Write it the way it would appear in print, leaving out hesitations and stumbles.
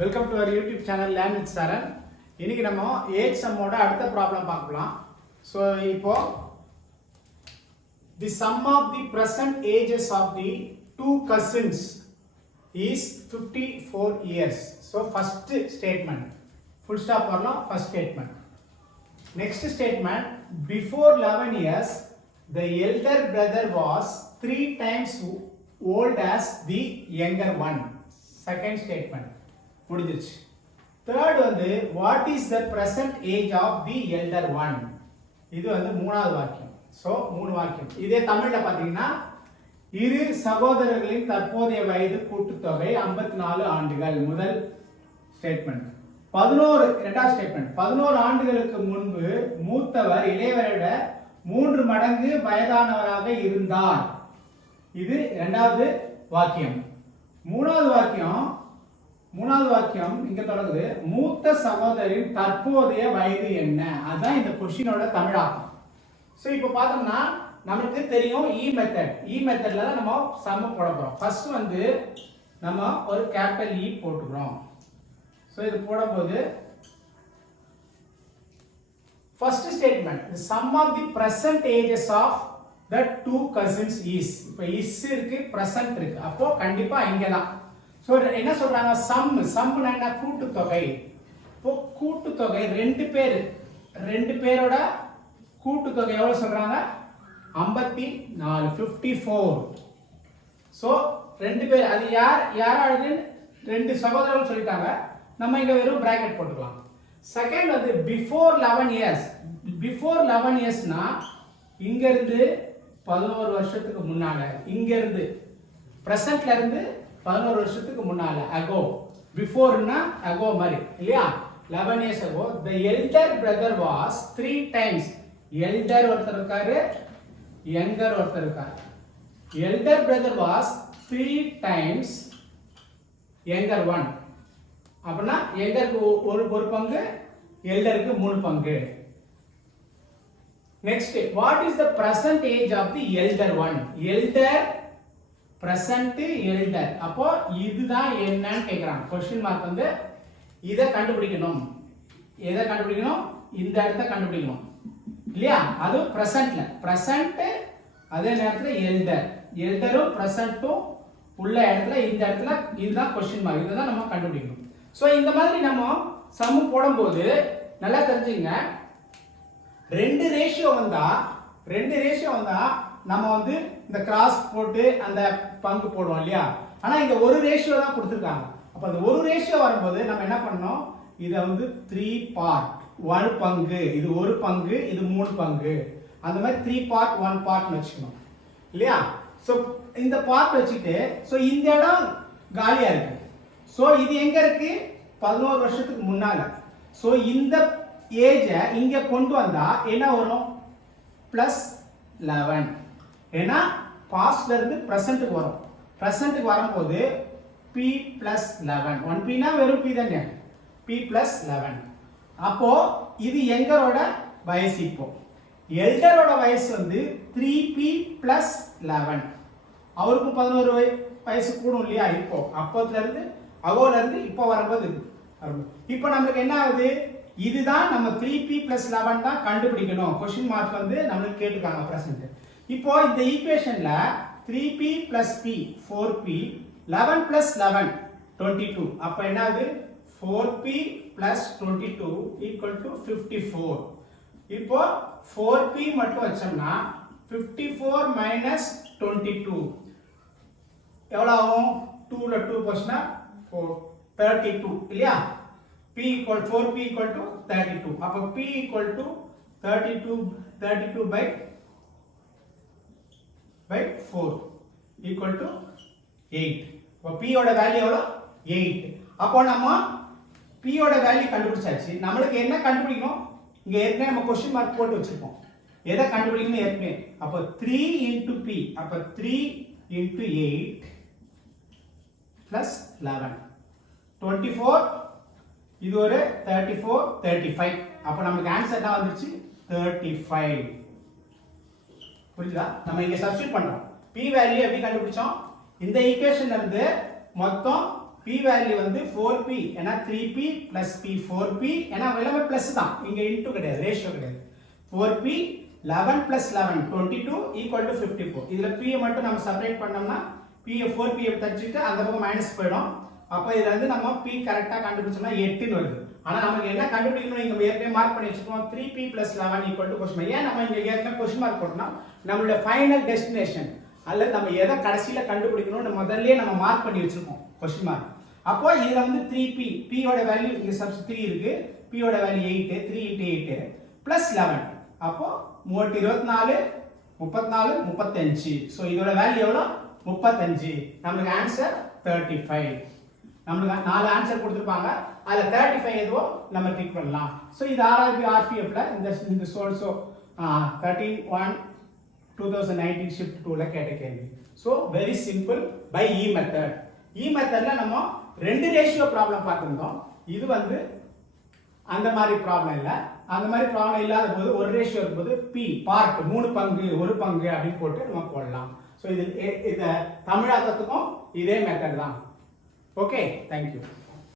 Welcome to our YouTube channel learn with Charan. இன்னைக்கு நம்ம age சம்மோட அடுத்த ப்ராப்ளம் பார்க்கலாம். ஸோ இப்போ the sum of the present ages of the two cousins is 54 years. So first statement full stop வரலாம். First statement. Next statement, before 11 years the elder brother was 3 times old as the younger one. Second statement முடிஞ்சிருச்சு. Third வந்து what is the present age of the elder one. இது வந்து மூணாவது வாக்கியம். So மூணு வாக்கியம். இதே தமிழ்ல பாத்தீங்கன்னா, இரு சகோதரர்களின் தற்போதைய வயது கூட்டுத்தொகை 54 ஆண்டுகள். முதல் ஸ்டேட்மெண்ட். 11 இரண்டாவது ஸ்டேட்மெண்ட், 11 ஆண்டுகளுக்கு முன்பு மூத்தவர் இளையவரை 3 மடங்கு வயதானவராக இருந்தார். இது இரண்டாவது வாக்கியம். மூணாவது வாக்கியம் இங்க தொடங்குது, மூத்த சகோதரின் தற்போதைய வயது என்ன. அதுதான் இந்த கொஸ்டினோட தமிழாக்கம். ஸோ இப்போ பார்த்தோம்னா நமக்கு தெரியும் இ மெத்தட்ல தான் நம்ம சம் போட போறோம். ஃபர்ஸ்ட் வந்து நம்ம ஒரு கேபிட்டல் இ போட்டுக்கிறோம். ஸோ இது போடும்போது first statement, the sum of the present ages of the two cousins is. இப்போ இஸ் இருக்கு, present இருக்கு, அப்போ கண்டிப்பா இங்க தான். சோ என்ன சொல்றாங்க, சம்னா என்ன, கூட்டுத்தொகை. இப்போ கூட்டுத்தொகை ரெண்டு பேரோட கூட்டுத்தொகை எவ்வளவு சொல்றாங்க, 54, 54. சோ ரெண்டு பேர், அது யாராவது ரெண்டு சகோதரர்கள் சொல்லிட்டாங்க. நம்ம இங்க வெறும் பிராக்கெட் போட்டுக்கலாம். செகண்ட் வந்து பிஃபோர் 11 years. பிஃபோர் 11 yearsனா இங்க இருந்து 11 வருஷத்துக்கு முன்னால, இங்க இருந்து பிரசன்ட்ல இருந்து 11 வருஷத்துக்கு முன்னால, ago. பிஃபோர்னா ago மாதிரி இல்லையா. 11 years ago the elder brother was 3 times. elder ஒருத்தர் இருக்காரு, younger ஒருத்தர் இருக்காரு. elder brother was 3 times younger one. அப்படினா எல்டருக்கு ஒரு பங்கு, எல்டருக்கு 3 பங்கு. Next, what is the present age of the elder one. Elder present elder, அப்போ இதுதான் என்னன்னு கேக்குறாங்க. क्वेश्चन மார்க் வந்து இத கண்டுபிடிக்கணும். எதை கண்டுபிடிக்கணும், இந்த இடத்தை கண்டுபிடிக்கணும் இல்லையா. அது பிரசன்ட்ல, பிரசன்ட் அதே நேரத்துல எல்டரும் பிரசன்ட்டும் உள்ள இடத்துல, இந்த இடத்துல இதுதான் क्वेश्चन மார்க். இதுதான் நம்ம கண்டுபிடிக்கணும். சோ இந்த மாதிரி நம்ம சம் போடும்போது நல்லா தெரிஞ்சுங்க, ரெண்டு ரேஷியோ வந்தா நம்ம வந்து இந்த கிராஸ் போட்டு அந்த பங்கு போடுவோம் இல்லையா. ஆனா இங்க ஒரு ரேஷியோ தான் கொடுத்திருக்காங்க. அப்ப அந்த ஒரு ரேஷியோ வரும்போது நம்ம என்ன பண்ணணும், இத வந்து 3 பார்ட், 1 பங்கு, இது ஒரு பங்கு, இது 3 பங்கு, அந்த மாதிரி 3 பார்ட் 1 பார்ட் வச்சுக்கணும் இல்லையா. சோ இந்த பார்ட் வச்சுட்டு, சோ இந்த இடம் காலியா இருக்கு. சோ இது எங்க இருக்கு, 11 வருஷத்துக்கு முன்னால. சோ இந்த ஏஜ இங்க கொண்டு வந்தா என்ன வரும், +11. ஏன்னா பாஸ்ட்ல இருந்து பிரசன்ட்க்கு வரும். பிரசன்ட்க்கு வரும்போது p +11. 1p னா வெறும் p தானே, p +11. அப்போ இது எங்கரோட வயசு. இப்போ எல்டரோட வயசு வந்து 3p +11. அவருக்கு 11 வயசு கூடும் இல்லையா. இப்போ அப்போத்துல இருந்து அகோல இருந்து இப்போ வரும்போது இப்போ நமக்கு என்ன ஆகுது, இதுதான் நம்ம 3p +11 தான் கண்டுபிடிக்கணும். क्वेश्चन மார்க் வந்து நமக்கு கேட்டுக்காங்க பிரசன்ட். இப்போ இந்த ஈக்குவேஷன்ல 3p + p 4p, 11 + 11 22. அப்ப என்ன ஆகுது, 4p + 22 = 54. இப்போ 4p மட்டும் வச்சோம்னா 54 - 22 எவ்வளவு ஆகும், 2ல 2 போச்சுனா 4, 32 இல்லையா. p = 4p = 32. அப்ப p = 32 by 4 = 8. அப்ப p ஓட வேல்யூ எவ்வளவு, 8. அப்போ நம்ம p ஓட வேல்யூ கண்டுபிடிச்சாச்சு. நமக்கு என்ன கண்டுபிடிக்கணும், இங்க ஏற்கனவே நம்ம क्वेश्चन மார்க் போட்டு வச்சிருக்கோம். எதை கண்டுபிடிக்கணும் ஏற்கனவே. அப்ப 3 × p, அப்ப 3 × 8 + 11 24. இது ஒரு 34, 35. அப்ப நமக்கு ஆன்சர் என்ன வந்துருச்சு, 35. புரியுதா. நம்ம இங்க சப்ஸ்டிட்யூட் பண்றோம். p வேல்யூ எப்படி கண்டுபிடிச்சோம், இந்த ஈக்குவேஷன்ல இருந்து மொத்தம் p வேல்யூ வந்து 4p ஏனா 3p plus p 4p ஏனா எல்லாமே பிளஸ் தான் இங்க இன்டு கிடையாது ரேஷியோ கிடையாது 4p 11 plus 11 22 equal to 54 இதுல p மட்டும் நம்ம செப்பரேட் பண்ணோம்னா p 4p தச்சிட்டு அந்த பக்கம் மைனஸ் போய்டும் அப்ப இதுல இருந்து நம்ம p கரெக்ட்டா கண்டுபிடிச்சோம்னா 8 ன்னு வருது ஆனா நமக்கு என்ன கண்டுபிடிக்கணும் இங்க ஏற்கனவே மார்க் பண்ணி வச்சிருக்கோம் 3p plus 11 equal to question ஏன் நம்ம இங்க ஏற்கனவே क्वेश्चन மார்க் போட்டோம்னா நம்மளுடைய ஃபைனல் டெஸ்டினேஷன் அல்ல நம்ம எதை கடைசில கண்டுபிடிக்கணும்னு முதல்லயே நம்ம மார்க் பண்ணி வச்சிருக்கோம் क्वेश्चन மார்க் அப்போ இதுல வந்து 3p p ஓட வேல்யூ இங்க சப்ஸ் 3 இருக்கு p ஓட வேல்யூ 8 3 into 8 plus 11 அப்போ 24 34 35 சோ இதோட வேல்யூ எவ்வளவு 35 நமக்கு ஆன்சர் 35 நமக்கு நாலு ஆன்சர் கொடுத்திருப்பாங்க அதுல 35 எதுவோ நம்ம டிக் பண்ணலாம் சோ இது RRB RPF ல இந்த சோல்சோ 13 1 2019 ஷிஃப்ட் 2 ல கேட்ட கேள்வி so very simple by E method E மெத்தட்ல நம்ம ரெண்டு ரேஷியோ ப்ராப்ளம் பார்த்திருந்தோம் இது வந்து அந்த மாதிரி ப்ராப்ளம் இல்ல அந்த மாதிரி ப்ராப்ளம் இல்லாத போது ஒரு ரேஷியோ இருக்கும்போது p பார்ட் 3 பங்கு ஒரு பங்கு அப்படி போட்டு நம்ம போடலாம் சோ இது தமிழாக்கத்துக்கும் இதே மெத்தட் தான் ஓகே थैंक यू